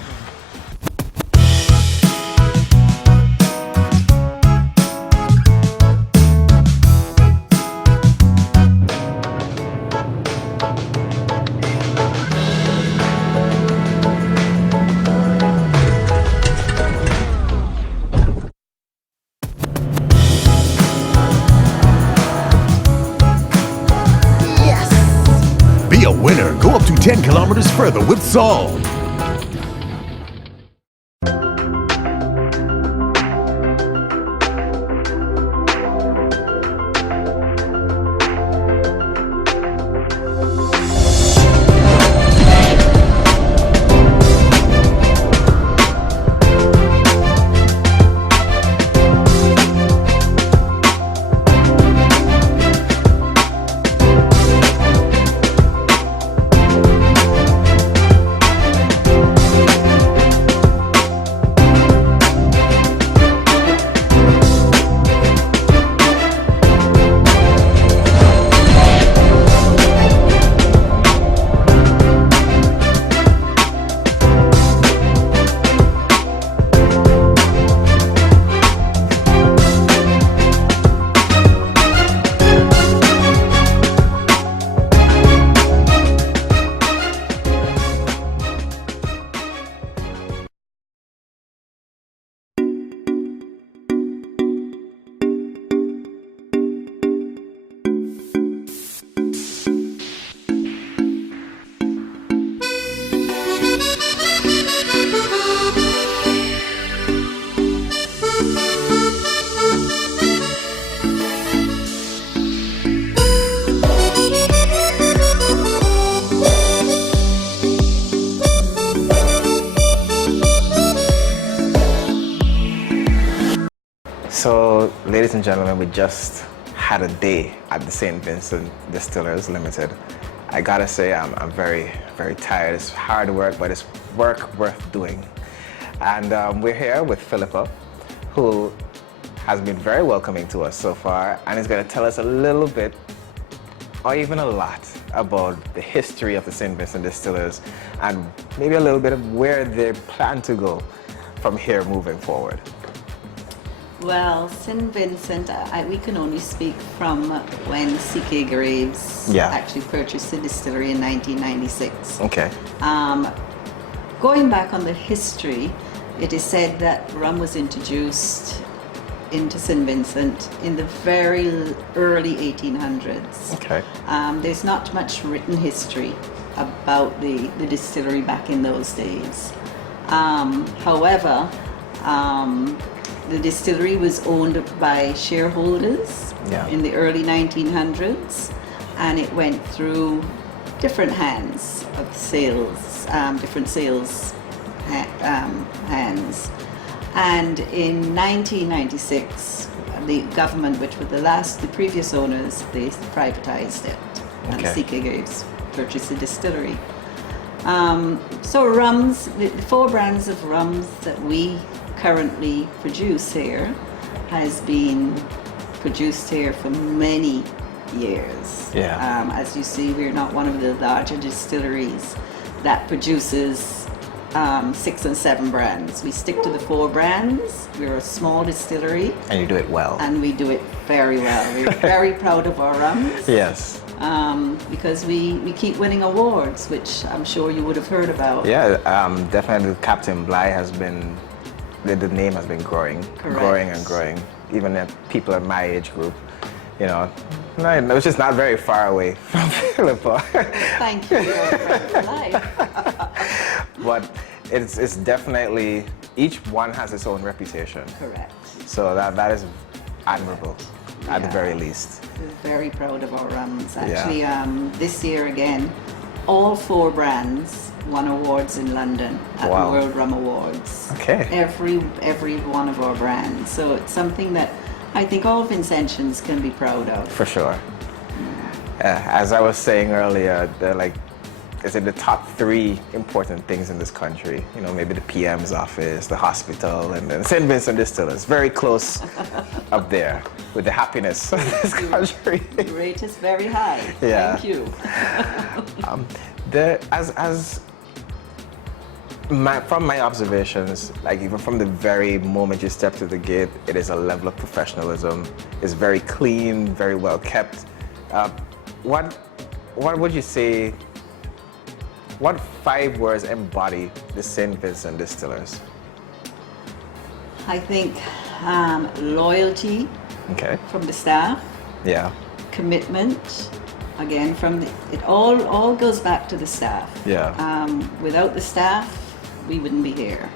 Be a winner. Go up to 10 kilometers further with Salt. So, ladies and gentlemen, we just had a day at the St. Vincent Distillers Ltd. I gotta say, I'm very, very tired. It's hard work, but it's work worth doing. And we're here with Philippa, who has been very welcoming to us so far, and is gonna tell us a little bit, or even a lot, about the history of the St. Vincent Distillers, and maybe a little bit of where they plan to go from here moving forward. Well, St. Vincent, we can only speak from when C.K. Graves actually purchased the distillery in 1996. Okay. Going back on the history, it is said that rum was introduced into St. Vincent in the very early 1800s. Okay. There's not much written history about the distillery back in those days. However, the distillery was owned by shareholders in the early 1900s, and it went through different hands of sales, different sales hands. And in 1996, the government, which were the previous owners, they privatized it, and C.K. Graves purchased the distillery. So rums, the 4 brands of rums that we currently produce here has been produced here for many years. Yeah. As you see, we're not one of the larger distilleries that produces 6 and 7 brands. We stick to the 4 brands. We're a small distillery. And you do it well. And we do it very well. We're very proud of our rums. Yes. Because we keep winning awards, which I'm sure you would have heard about. Yeah, definitely Captain Bligh has been, the name has been growing. Correct. Growing and growing. Even at people in my age group, you know, which is not very far away from Philippa. Thank you. For life. But it's definitely, each one has its own reputation. Correct. So that is admirable, at the Yeah. very least. We're very proud of our rums. Yeah. Actually, this year again, all 4 brands won awards in London at Wow. the World Rum Awards. Okay. Every one of our brands. So it's something that I think all Vincentians can be proud of. For sure. As I was saying earlier, they're like, is it the top 3 important things in this country? You know, maybe the PM's office, the hospital, and then St. Vincent Distillers. Very close up there with the happiness of this country. The rate is very high. Yeah. Thank you. From my observations, like even from the very moment you step through the gate, it is a level of professionalism. It's very clean, very well kept. What would you say? What 5 words embody the St. Vincent Distillers? I think loyalty Okay. from the staff, Yeah. commitment, again it all goes back to the staff. Yeah. Without the staff, we wouldn't be here.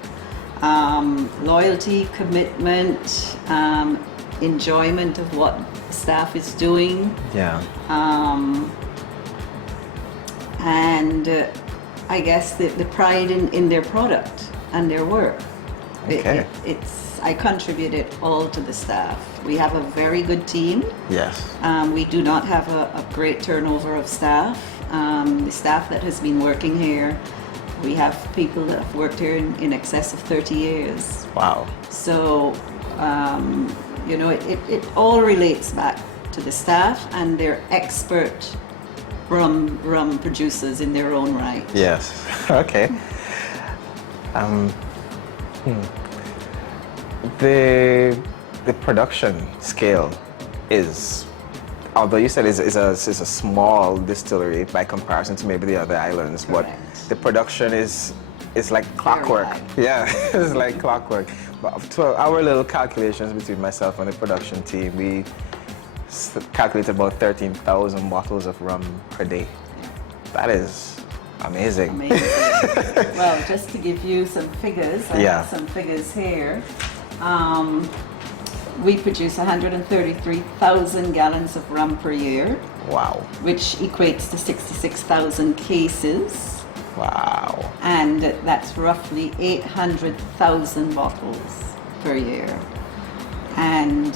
Loyalty, commitment, enjoyment of what the staff is doing, Yeah. and I guess the pride in their product and their work. Okay. I contribute it all to the staff. We have a very good team. Yes. We do not have a great turnover of staff. The staff that has been working here, we have people that have worked here in excess of 30 years. Wow. So, you know, it all relates back to the staff, and they're expert rum producers in their own right. Yes. Okay. The production scale is, although you said it's a small distillery by comparison to maybe the other islands, Correct. but the production is like clockwork. high. Yeah, it's like clockwork. But to our little calculations between myself and the production team, we calculate about 13,000 bottles of rum per day. That is amazing. Amazing. Well, just to give you some figures, I Yeah. have some figures here. We produce 133,000 gallons of rum per year, Wow. which equates to 66,000 cases, Wow. and that's roughly 800,000 bottles per year. And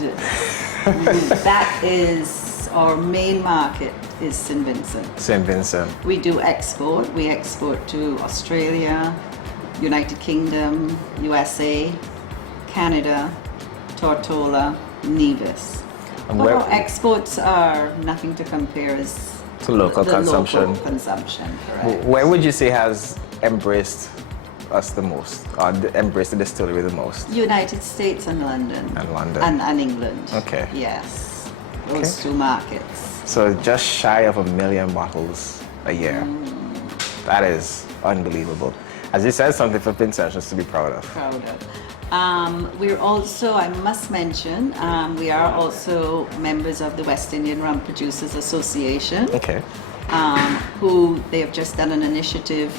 that is our main market is St. Vincent. St. Vincent. We do export. We export to Australia, United Kingdom, USA, Canada, Tortola, Nevis. And But where- our exports are nothing to compare as To local the consumption. Local consumption, correct. Where would you say has embraced us the most, or embraced the distillery the most? United States and London. And London. And England. Okay. Yes. Those Okay. 2 markets. So just shy of 1 million bottles a year. That is unbelievable. As you said, something for Vincentians to be proud of. Proud of. We're also, I must mention, we are also members of the West Indian Rum Producers Association, Okay. who they have just done an initiative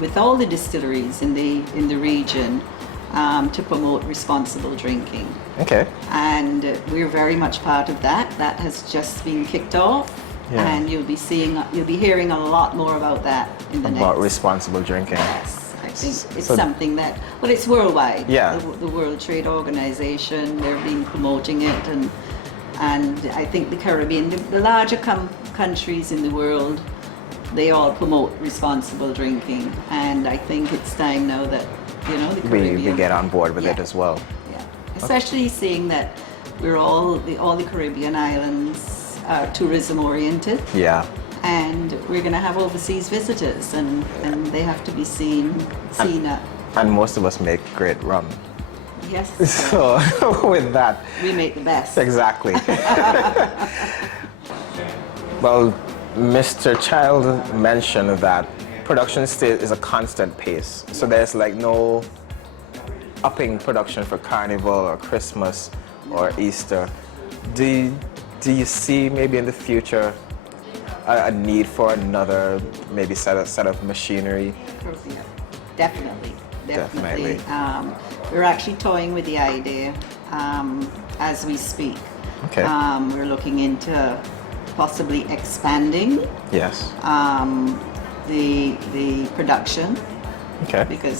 with all the distilleries in the region to promote responsible drinking. Okay. And we're very much part of that. That has just been kicked off, Yeah. and you'll be hearing a lot more about that in the About next. responsible drinking. Yes, I think it's So- something that, well, it's worldwide. Yeah. The World Trade Organization, they've been promoting it, and I think the Caribbean, the larger countries in the world, they all promote responsible drinking, and I think it's time now that, you know, the Caribbean. We get on board with it Yeah. as well. Yeah, especially seeing that we're all the Caribbean islands are tourism oriented, Yeah. and we're going to have overseas visitors, and they have to be seen at. And most of us make great rum. Yes. So with that, we make the best. Exactly. Well, Mr. Child mentioned that production is a constant pace. So there's like no upping production for Carnival or Christmas or Easter. Do you see maybe in the future a need for another maybe set of machinery? Definitely. We're actually toying with the idea as we speak. Okay. We're looking into possibly expanding Yes. the production. Okay. Because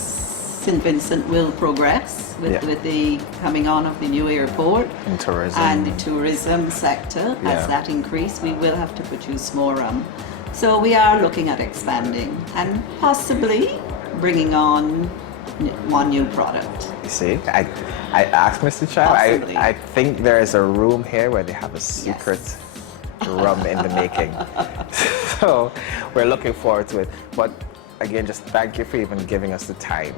St. Vincent will progress with the coming on of the new airport And tourism. and the tourism sector. As that increase, we will have to produce more rum. So we are looking at expanding and possibly bringing on one new product. You see, I asked Mr. Child. Possibly. I think there is a room here where they have a secret rum in the making. So we're looking forward to it. But again, just thank you for even giving us the time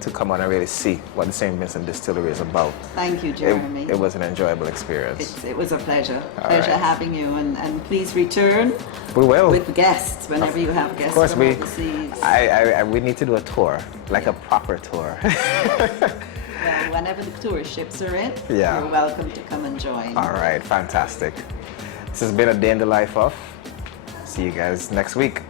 to come on and really see what the St. Vincent Distillery is about. Thank you, Jeremy. It was an enjoyable experience. It was a pleasure. All Pleasure right. having you, and please return We will. with guests whenever you have guests Of course, from overseas. we need to do a tour, like a proper tour. Well, whenever the tourist ships are in, Yeah. you're welcome to come and join. All right, fantastic. This has been a day in the life of. See you guys next week.